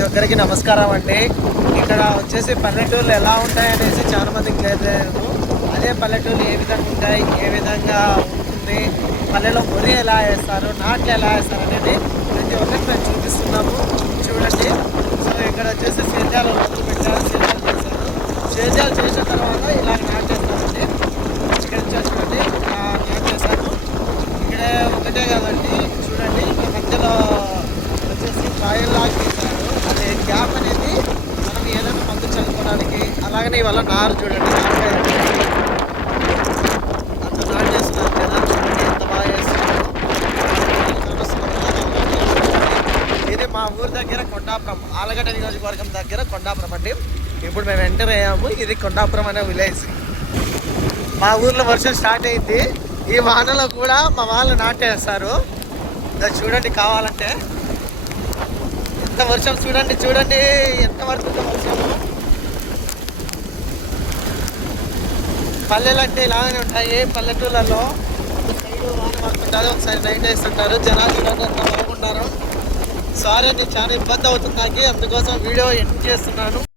ప్రతి ఒక్కరికి నమస్కారం అండి. ఇక్కడ వచ్చేసి పల్లెటూర్లు ఎలా ఉంటాయి అనేసి చాలా మందికి లేదు. అదే పల్లెటూర్లు ఏ విధంగా ఉంటాయి, ఏ విధంగా ఉంటుంది, పల్లెలో వరి ఎలా వేస్తారు, నాట్లు ఎలా వేస్తారు అనేది ప్రతి ఒక్కరికి మేము చూపిస్తున్నాము. చూడండి. సో ఇక్కడ వచ్చేసి సేద్యాలు మొదలు పెట్టారు, సేద్యాలు చేశారు. సేద్యాలు చేసిన తర్వాత ఇలా నాటేస్తారండి. ఇక్కడ చూడండి నాటేశారు. ఇక్కడే ఒకటే కదండి, చూడండి మధ్యలో వచ్చేసి కాయల్లాగా తీశారు. అదే గ్యాప్ అనేది మనం ఏదైనా మందు చల్లుకోవడానికి. అలాగనే ఇవాళ నారు చూడండి, అంత నాటు చేస్తున్నారు కదా, చూడండి ఎంత బాగా చేస్తున్నారు. ఇది మా ఊరి దగ్గర కొండాపురం, ఆలగడ్డ నియోజకవర్గం దగ్గర కొండాపురం అండి. ఇప్పుడు మేము ఎంటర్ అయ్యాము. ఇది కొండాపురం అనే విలేజ్. మా ఊర్లో వర్షం స్టార్ట్ అయింది. ఈ వానలో కూడా మా వాళ్ళు నాటేస్తారు. చూడండి కావాలంటే ఎంత వర్షం చూడండి, చూడండి ఎంత పడుతుందో వర్షము. పల్లెలు అంటే ఇలానే ఉంటాయి. పల్లెటూళ్ళలో ఒక సైడ్ వాన పడుతుంటారు, ఒక సైడ్ నైట్ వేస్తుంటారు. జనాలు చూడండి ఎంత బాగుంటారు. సారీ అండి, చాలా ఇబ్బంది అవుతుంది నాకు, అందుకోసం వీడియో ఎడిట్ చేస్తున్నాను.